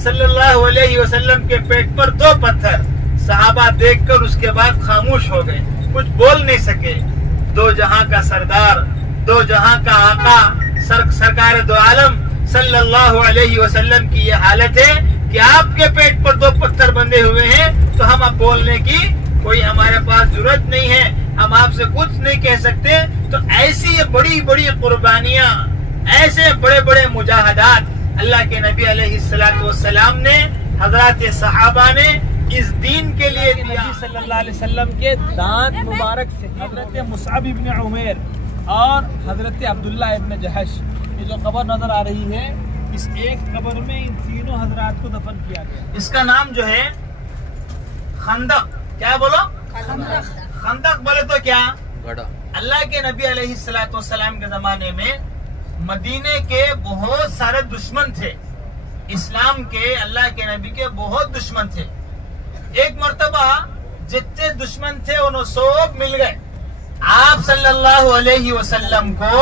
सल्लल्लाहु अलैहि वसल्लम के पेट पर 2 पत्थर। सहाबा देखकर उसके बाद खामोश हो गए, कुछ बोल नहीं सके। दो जहां का सरदार, दो जहां का आका, सरकार दो आलम सल्लल्लाहु अलैहि वसल्लम की ये हालत है कि आपके पेट पर 2 पत्थर बंधे हुए हैं, तो हम अब बोलने की कोई हमारे पास जरूरत नहीं है, हम आपसे कुछ नहीं कह सकते। तो ऐसी ये बड़ी बड़ी कुर्बानियां, ऐसे बड़े बड़े मुजाहदात अल्लाह के नबी अलैहिस्सलातु वस्सलाम ने, हजरत सहाबा ने इस दीन के लिए दिया। सल्लल्लाहु अलैहि वसल्लम के दांत मुबारक से हजरत मुसअब इब्न उमैर और हजरत अब्दुल्ला इब्न जहश, ये जो कब्र नजर आ रही है, इस एक कब्र में इन तीनों हजरात को दफन किया गया। इसका नाम जो है खंदक। क्या बोलो? खंदक बोले तो क्या? अल्लाह के नबी अलैहिस्सलातु वस्सलाम के जमाने में मदीने के बहुत सारे दुश्मन थे, इस्लाम के, अल्लाह के नबी के बहुत दुश्मन थे। एक मर्तबा जितने दुश्मन थे उन्होंने सब मिल गए, आप सल्लल्लाहु अलैहि वसल्लम को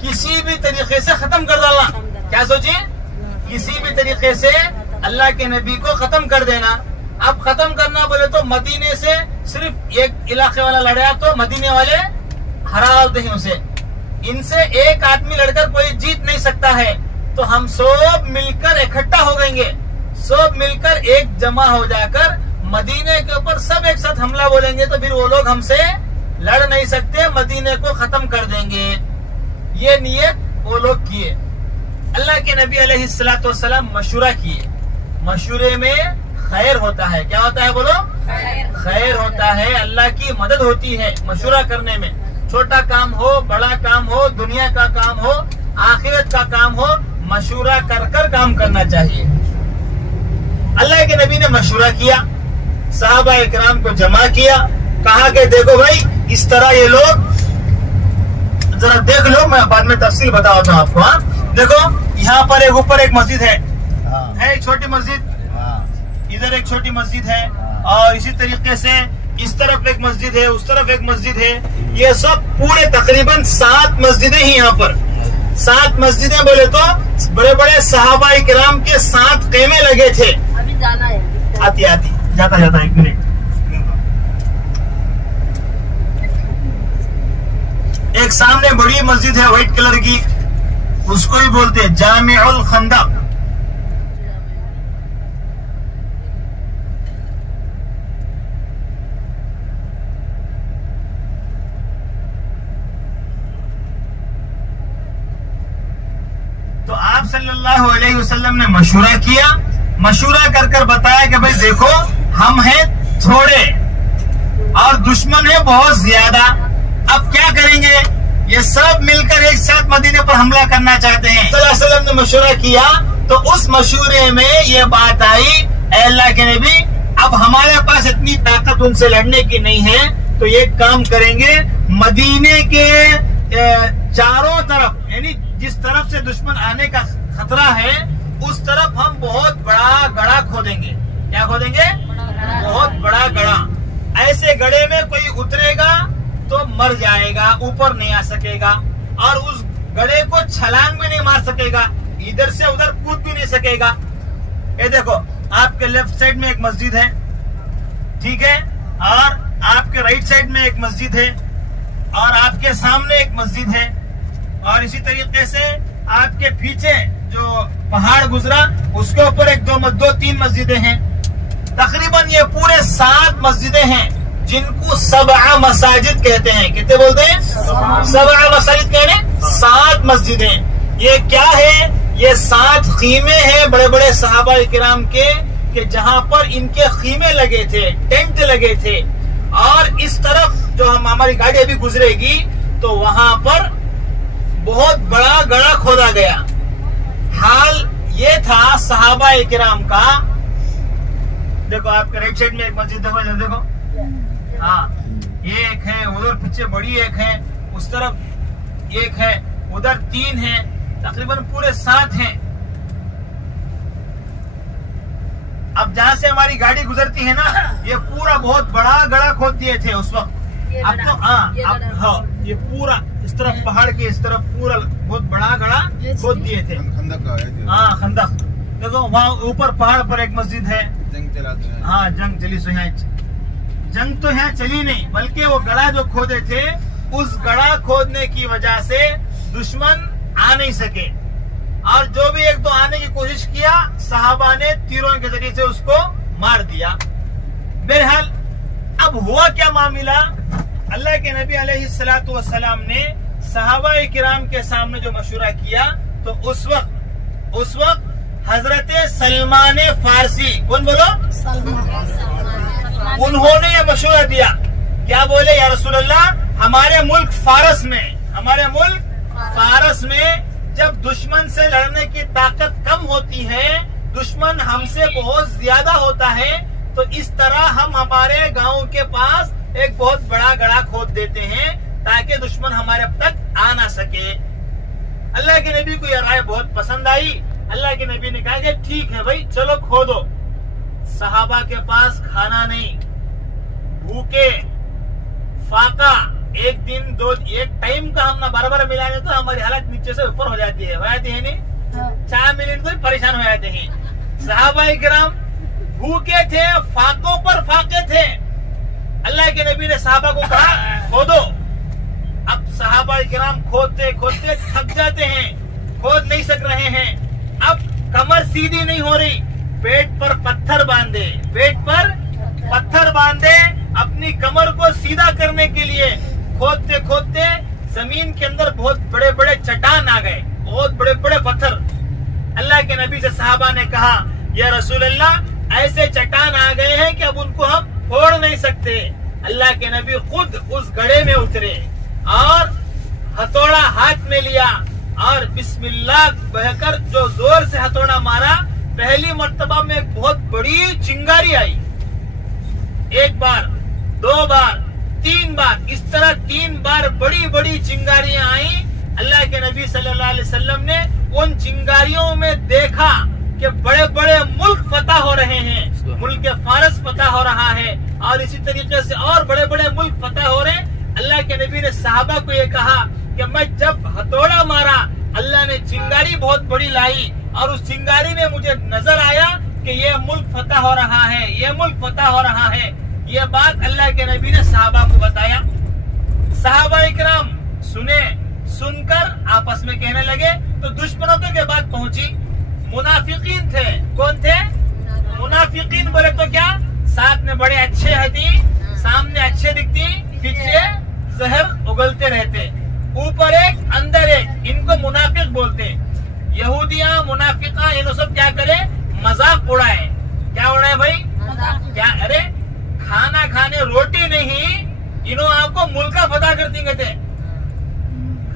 किसी भी तरीके से खत्म कर डालना। क्या सोचिए, किसी भी तरीके से अल्लाह के नबी को खत्म कर देना। अब खत्म करना बोले तो मदीने से सिर्फ एक इलाके वाला लड़ा तो मदीने वाले हरा दें उसे, इनसे एक आदमी लड़कर कोई जीत नहीं सकता है। तो हम सब मिलकर इकट्ठा हो गएंगे, सब मिलकर एक जमा हो जाकर मदीने के ऊपर सब एक साथ हमला बोलेंगे, तो फिर वो लोग हमसे लड़ नहीं सकते, मदीने को खत्म कर देंगे। ये नियत वो लोग किए। अल्लाह के नबी अलैहिस्सलातु वस्सलाम मशूरा किए। मशूरे में खैर होता है। क्या होता है बोलो? खैर होता है, अल्लाह की मदद होती है मशूरा करने में। छोटा काम हो, बड़ा काम हो, दुनिया का काम हो, आखिरत का काम हो, मशूरा कर कर काम करना चाहिए। अल्लाह के नबी ने मशूरा किया, सहाबा इकराम को जमा किया, कहा कि देखो भाई इस तरह ये लोग, जरा देख लो, मैं बाद में तफसील बताता हूँ आपको। हाँ देखो, यहाँ पर एक ऊपर एक मस्जिद है एक छोटी मस्जिद, इधर एक छोटी मस्जिद है, और इसी तरीके से इस तरफ एक मस्जिद है, उस तरफ एक मस्जिद है। ये सब पूरे तकरीबन 7 मस्जिदें ही यहाँ पर। 7 मस्जिदें बोले तो बड़े बड़े सहाबा इकराम के 7 खेमे लगे थे। अभी जाना है, आती जाता 1 मिनट। एक सामने बड़ी मस्जिद है व्हाइट कलर की, उसको ही बोलते हैं जामिउल खंदक। तो आप सल्लल्लाहु अलैहि वसल्लम ने मशूरा किया, मशूरा कर कर बताया कि भाई देखो हम हैं थोड़े और दुश्मन है बहुत ज्यादा, अब क्या करेंगे? ये सब मिलकर एक साथ मदीने पर हमला करना चाहते हैं। सल्लल्लाहु अलैहि वसल्लम ने मशूरा किया, तो उस मशूरे में ये बात आई, ऐ अल्लाह के नबी अब हमारे पास इतनी ताकत उनसे लड़ने की नहीं है, तो ये काम करेंगे, मदीने के चारों तरफ, यानी जिस तरफ से दुश्मन आने का खतरा है उस तरफ हम बहुत बड़ा गड़ा खोदेंगे। क्या खोदेंगे? बहुत बड़ा गड़ा। ऐसे गड़े में कोई उतरेगा तो मर जाएगा, ऊपर नहीं आ सकेगा, और उस गड़े को छलांग भी नहीं मार सकेगा, इधर से उधर कूद भी नहीं सकेगा। ये देखो, आपके लेफ्ट साइड में एक मस्जिद है, ठीक है, और आपके राइट साइड में एक मस्जिद है, और आपके सामने एक मस्जिद है, और इसी तरीके से आपके पीछे जो पहाड़ गुजरा उसके ऊपर 2-3 मस्जिदें हैं। तकरीबन ये पूरे 7 मस्जिदें हैं जिनको 7 मसाजिद कहते हैं। कितने बोलते हैं? 7 मसाजिद कहते, 7 मस्जिदें। ये क्या है? ये 7 खीमे हैं बड़े बड़े सहाबा इकराम के, कि जहां पर इनके खीमे लगे थे, टेंट लगे थे, और इस तरफ जो हमारी गाड़ी अभी गुजरेगी तो वहां पर बहुत बड़ा गड़ा खोदा गया। हाल ये था सहाबा इकराम का। देखो आपके राइट साइड में एक मस्जिद देखो, देखो, हाँ ये एक है, उधर पीछे बड़ी एक है, उस तरफ एक है, उधर 3 है, तकरीबन पूरे 7 हैं। अब जहाँ से हमारी गाड़ी गुजरती है ना, ये पूरा बहुत बड़ा गड़ा खोद दिए थे उस वक्त। अब तो हाँ, ये पूरा इस तरफ पहाड़ के इस तरफ पूरा बहुत बड़ा गड़ा खोद दिए थे। हाँ खंदक। देखो वहाँ ऊपर पहाड़ पर एक मस्जिद है, जंग चला तो है। हाँ जंग चली सो यहाँ जंग तो यहाँ चली नहीं, बल्कि वो गड़ा जो खोदे थे उस गड़ा खोदने की वजह से दुश्मन आ नहीं सके, और जो भी एक दो आने की कोशिश किया सहाबा ने तीरों के जरिए से उसको मार दिया। बहरहाल अब हुआ क्या मामला, अल्लाह के नबी अलैहिस्सलातु वस्सलाम ने सहाबा किराम के सामने जो मशवरा किया, तो उस वक्त हजरत सलमान फारसी, कौन बोलो, उन्होंने ये मशवरा दिया, क्या बोले, या रसूल अल्लाह, हमारे मुल्क फारस में जब दुश्मन से लड़ने की ताकत कम होती है, दुश्मन हमसे बहुत ज्यादा होता है, तो इस तरह हम हमारे गांव के पास एक बहुत बड़ा गड़ा खोद देते हैं ताकि दुश्मन हमारे तक आ ना सके। अल्लाह के नबी को यह राय बहुत पसंद आई। अल्लाह के नबी ने कहा कि ठीक है भाई, चलो खोदो। सहाबा के पास खाना नहीं, भूखे, फाका, एक दिन दो एक टाइम का हम ना बार मिलाने तो हमारी हालत नीचे से ऊपर हो जाती है नहीं, 4 मिनट तो परेशान हो जाते हैं। सहाबा किराम भूखे थे, फाकों पर फाके थे। अल्लाह के नबी ने सहाबा को कहा खोदो। अब सहाबा किराम खोदते खोदते थक जाते हैं, खोद नहीं सक रहे हैं। अब कमर सीधी नहीं हो रही, पेट पर पत्थर बांधे अपनी कमर को सीधा करने के लिए खोदते खोदते जमीन के अंदर बहुत बड़े बड़े चट्टान आ गए, बहुत बड़े बड़े पत्थर। अल्लाह के नबी से सहाबा ने कहा, या रसूल अल्लाह, ऐसे चट्टान आ गए हैं कि अब उनको हम फोड़ नहीं सकते। अल्लाह के नबी खुद उस गड्ढे में उतरे और हथौड़ा हाथ में लिया और बिस्मिल्लाह बहकर जो जोर से हथौड़ा मारा, पहली मर्तबा में एक बहुत बड़ी चिंगारी आई। 1 बार, 2 बार, 3 बार, इस तरह 3 बार बड़ी बड़ी चिंगारियां आई। अल्लाह के नबी सल्लल्लाहु अलैहि वसल्लम ने उन चिंगारियों में देखा कि बड़े बड़े मुल्क फतह हो रहे हैं, मुल्क फारस फतह हो रहा है, और इसी तरीके से और बड़े बड़े मुल्क फतह हो रहे हैं। अल्लाह के नबी ने सहाबा को ये कहा कि मैं जब हथौड़ा मारा, अल्लाह ने चिंगारी बहुत बड़ी लाई और उस चिंगारी में मुझे नजर आया कि ये मुल्क फतह हो रहा है, ये मुल्क फतह हो रहा है। ये बात अल्लाह के नबी ने सहाबा को बताया। सहाबा इकराम सुने, सुनकर आपस में कहने लगे, तो दुश्मनों के बाद पहुंची। मुनाफिकीन थे, कौन थे? मुनाफिकीन बोले तो क्या, साथ में बड़े अच्छे हती, सामने अच्छे दिखती, पीछे जहर उगलते रहते, ऊपर एक अंदर एक, इनको मुनाफिक बोलते। यहूदिया मुनाफिका इन सब क्या करे, मजाक उड़ाए। क्या उड़ाए भाई? क्या? अरे खाना खाने रोटी नहीं, इन्हों आपको मुल्का फतह कर देंगे थे।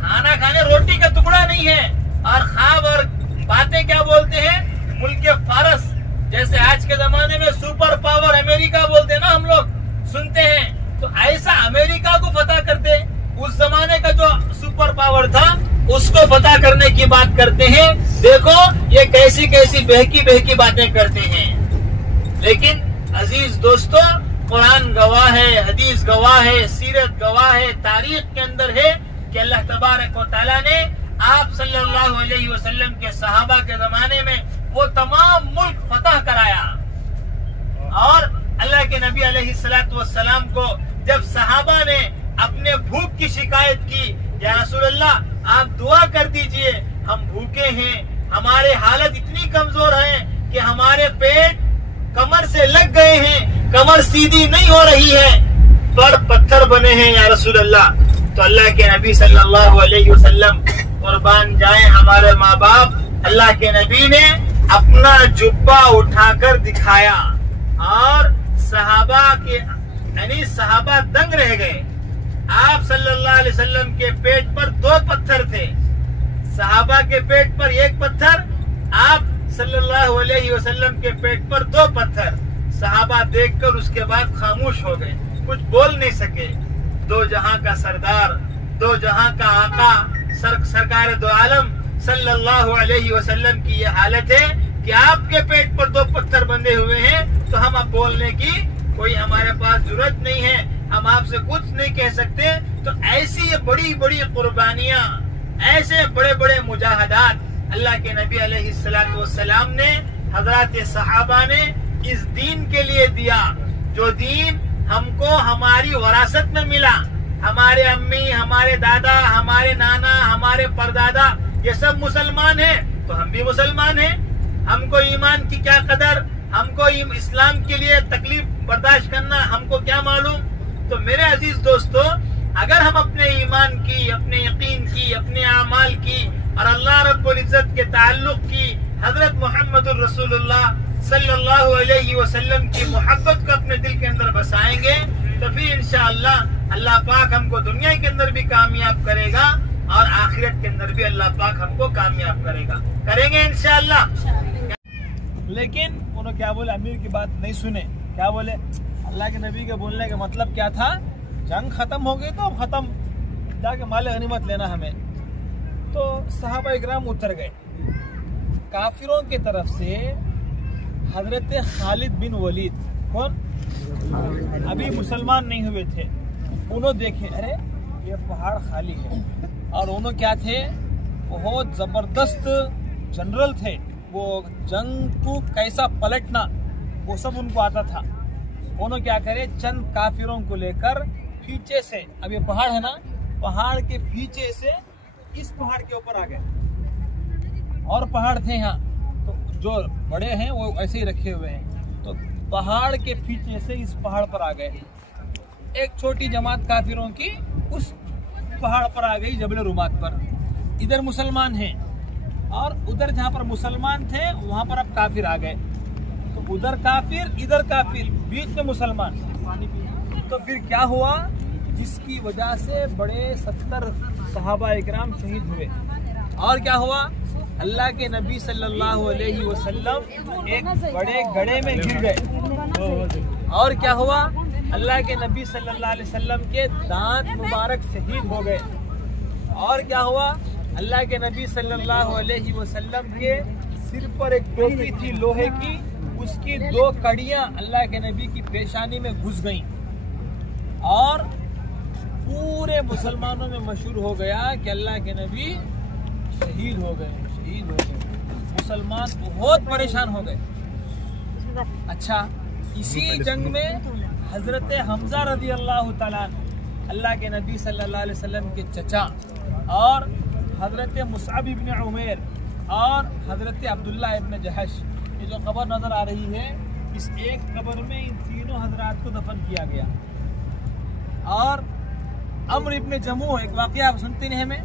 खाना खाने रोटी का टुकड़ा नहीं है, और ख्वाब और बातें क्या बोलते हैं, मुल्क फारस, जैसे आज के जमाने में सुपर पावर अमेरिका बोलते हैं ना, हम लोग सुनते हैं, तो ऐसा अमेरिका को फतह करते। उस जमाने का जो सुपर पावर था उसको फतह करने की बात करते हैं। देखो ये कैसी कैसी बहकी बातें करते हैं। लेकिन अजीज दोस्तों, कुरान गवाह है, हदीस गवाह है, सीरत गवाह है, तारीख के अंदर है कि अल्लाह तबारक व तआला ने आप सल्लल्लाहु अलैहि वसल्लम के सहाबा के जमाने में वो तमाम मुल्क फतह कराया। और अल्लाह के नबी अलैहिस्सलातु वस्सलाम को जब सहाबा ने अपने भूख की शिकायत की, या रसूल अल्लाह आप दुआ कर दीजिए, हम भूखे हैं, हमारे हालत इतनी कमजोर है कि हमारे पेट कमर से लग गए हैं, कमर सीधी नहीं हो रही है, पर पत्थर बने हैं या रसूल अल्लाह। तो अल्लाह के नबी सल्लल्लाहु अलैहि वसल्लम, कुर्बान जाए हमारे माँ बाप, अल्लाह के नबी ने अपना जुब्बा उठाकर दिखाया और सहाबा के यानी सहाबा दंग रह गए। आप सल्लल्लाहु अलैहि वसल्लम के पेट पर 2 पत्थर थे, सहाबा के पेट पर 1 पत्थर, आप सल्लल्लाहु अलैहि वसल्लम के पेट पर 2 पत्थर। सहाबा देखकर उसके बाद खामोश हो गए, कुछ बोल नहीं सके। 2 जहां का सरदार, 2 जहां का आका, सरकार दो आलम सल्लल्लाहु अलैहि वसल्लम की ये हालत है कि आपके पेट पर 2 पत्थर बंधे हुए हैं, तो हम अब बोलने की कोई हमारे पास जरूरत नहीं है, हम आपसे कुछ नहीं कह सकते। तो ऐसी बड़ी बड़ी कुर्बानियां, ऐसे बड़े बड़े मुजाहदात अल्लाह के नबी अलैहिस्सलातु वस्सलाम ने हजरत सहाबा ने इस दीन के लिए दिया, जो दीन हमको हमारी वरासत में मिला। हमारे अम्मी, हमारे दादा, हमारे नाना, हमारे परदादा ये सब मुसलमान हैं, तो हम भी मुसलमान हैं। हमको ईमान की क्या कदर, हमको इस्लाम के लिए तकलीफ बर्दाश्त करना हमको क्या मालूम। तो मेरे अजीज दोस्तों, अगर हम अपने ईमान की, अपने यकीन की, अपने आमाल की और अल्लाह रब्बुल इज्जत के ताल्लुक की, हजरत मोहम्मद रसूलुल्लाह सल्लल्लाहु अलैहि वसल्लम की मोहब्बत को अपने दिल के अंदर बसाएंगे, तो फिर इंशाअल्लाह अल्लाह पाक हमको दुनिया के अंदर भी कामयाब करेगा और आखिरत के अंदर भी अल्लाह पाक हमको कामयाब करेंगे इंशाअल्लाह। लेकिन उन्होंने क्या बोले, अमीर की बात नहीं सुने। क्या बोले, अल्लाह के नबी के बोलने का मतलब क्या था, जंग खत्म हो गई तो अब खत्म, जाके माले गनीमत लेना हमें। तो सहाबा इकराम उतर गए। काफिरों की तरफ से हजरत खालिद बिन वलीद, कौन अभी मुसलमान नहीं हुए थे, उन्होंने देखे अरे ये पहाड़ खाली है, और उन्होंने क्या थे, बहुत जबरदस्त जनरल थे, वो जंग को कैसा पलटना वो सब उनको आता था। उन्होंने क्या करे, चंद काफिरों को लेकर पीछे से, अब ये पहाड़ है ना, पहाड़ के पीछे से इस पहाड़ के ऊपर आ गए, और पहाड़ थे यहाँ तो जो बड़े हैं वो ऐसे ही रखे हुए हैं, तो पहाड़ के पीछे से इस पहाड़ पर आ गए। एक छोटी जमात काफिरों की उस पहाड़ पर आ गई, जबल रुमात पर। इधर मुसलमान हैं और उधर जहाँ पर मुसलमान थे वहां पर अब काफिर आ गए, तो उधर काफिर इधर काफिर, बीच में मुसलमान। तो फिर क्या हुआ, जिसकी वजह से बड़े 70 सहाबा इकराम शहीद हुए। और क्या हुआ, अल्लाह के नबी सल्लल्लाहु अलैहि वसल्लम एक बड़े गड्ढे में गिर गए। और क्या हुआ, अल्लाह के नबी सल्लल्लाहु अलैहि वसल्लम के दांत मुबारक शहीद हो गए। और क्या हुआ, अल्लाह के नबी सल्लल्लाहु अलैहि वसल्लम के सिर पर एक टोपी थी लोहे की, उसकी 2 कड़ियां अल्लाह के नबी की पेशानी में घुस गईं, और पूरे मुसलमानों में मशहूर हो गया कि अल्लाह के नबी शहीद हो गए। मुसलमान बहुत परेशान हो गए। अच्छा, इसी जंग में हजरत हमजा रदी अल्लाह तआला अल्लाह के नबी सल्लल्लाहु अलैहि वसल्लम के चचा, और हजरत मुसअब इब्न उमैर और हजरत अब्दुल्ला इब्न जहश, ये जो कब्र नजर आ रही है, इस एक कब्र में इन तीनों हजरात को दफन किया गया। और अम्र इब्न जमूह, एक वाकया आप सुनते नहीं हमें,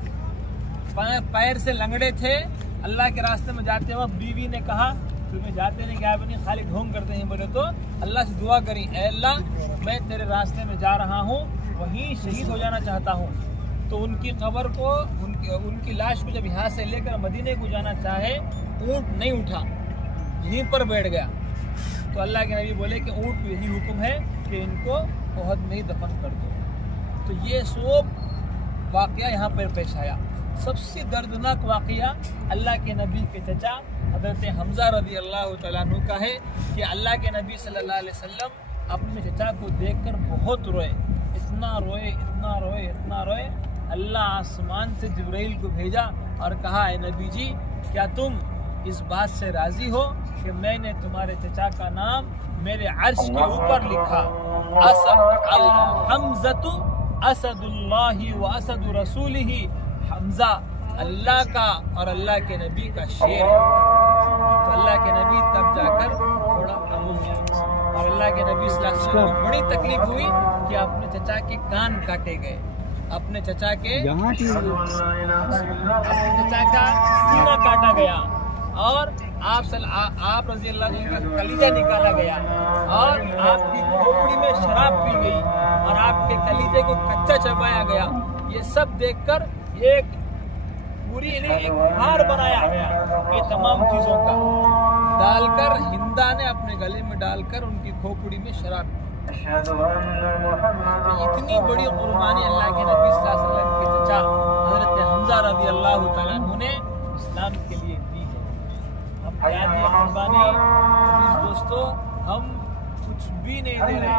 पैर से लंगड़े थे, अल्लाह के रास्ते में जाते वक्त बीवी ने कहा तुम्हें जाते नहीं क्या बनी, खाली ढोंग करते हैं। बोले तो अल्लाह से दुआ करी, ऐ अल्लाह मैं तेरे रास्ते में जा रहा हूँ, वहीं शहीद हो जाना चाहता हूँ। तो उनकी कब्र को, उनकी लाश को जब यहाँ से लेकर मदीने को जाना चाहे, ऊँट नहीं उठा, यहीं पर बैठ गया। तो अल्लाह के नबी बोले कि ऊँट को यही हुक्म है कि इनको ओहद में ही दफन कर दो। तो ये सब वाकया यहाँ पर पेश आया। सबसे दर्दनाक वाकया अल्लाह के नबी के चचा हजरत हमजा रज़ी अल्लाह तआला अन्हु का है कि अल्लाह के नबी सल्लल्लाहु अलैहि वसल्लम अपने चचा को देखकर बहुत रोए, इतना रोए, इतना रोए, इतना रोए। अल्लाह आसमान से जिब्राइल को भेजा और कहा, ए नबी जी, क्या तुम इस बात से राजी हो कि मैंने तुम्हारे चचा का नाम मेरे अर्श के ऊपर लिखा, हमज़तु असदुल्लाहि व असदु रसूलिही, हमजा अल्लाह का और अल्लाह के नबी का शेर है। तो अल्लाह के नबी तब जाकर थोड़ा खामोश हुए, और अल्लाह के नबी सल्लल्लाहु अलैहि वसल्लम को बड़ी तकलीफ हुई कि अपने चचा के कान काटे गए, अपने चचा का सीना काटा गया, और आप रज़ी अल्लाह का कलीजा निकाला गया, और आपकी खोपड़ी में शराब पी गई, और आपके कलीजे को कच्चा चबाया गया। ये सब देखकर एक पूरी एक हार बनाया गया, ये तमाम चीजों का डालकर, हिंदा ने अपने गले में डालकर उनकी खोपड़ी में शराब। तो इतनी बड़ी कुर्बानी अल्लाह के नबी सल्लल्लाहु अलैहि वसल्लम के चचा हजरत हमजा रज़ी अल्लाह तआला अन्हु ने इस्लाम के लिए दी है। हम क्या दिए कुर्बानी दोस्तों, हम कुछ भी नहीं दे रहे,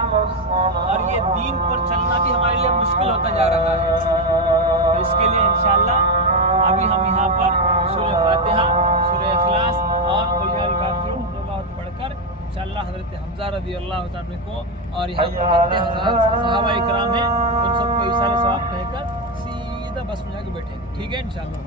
और ये दीन पर चलना भी हमारे लिए मुश्किल होता जा रहा है। तो इसके लिए इंशाअल्लाह अभी हम यहाँ पर सूरह फातिहा, सूरह इखलास और कुल या अल काफिरून इंशाल्लाह हज़रत हमज़ा रज़ी अल्लाह तआला अन्हु को और यहाँ पर कितने हज़ार सहाबा इकराम हैं, उन सबको ईसाले सवाब कहकर सीधा बस में जाके बैठेंगे। ठीक है इंशाल्लाह।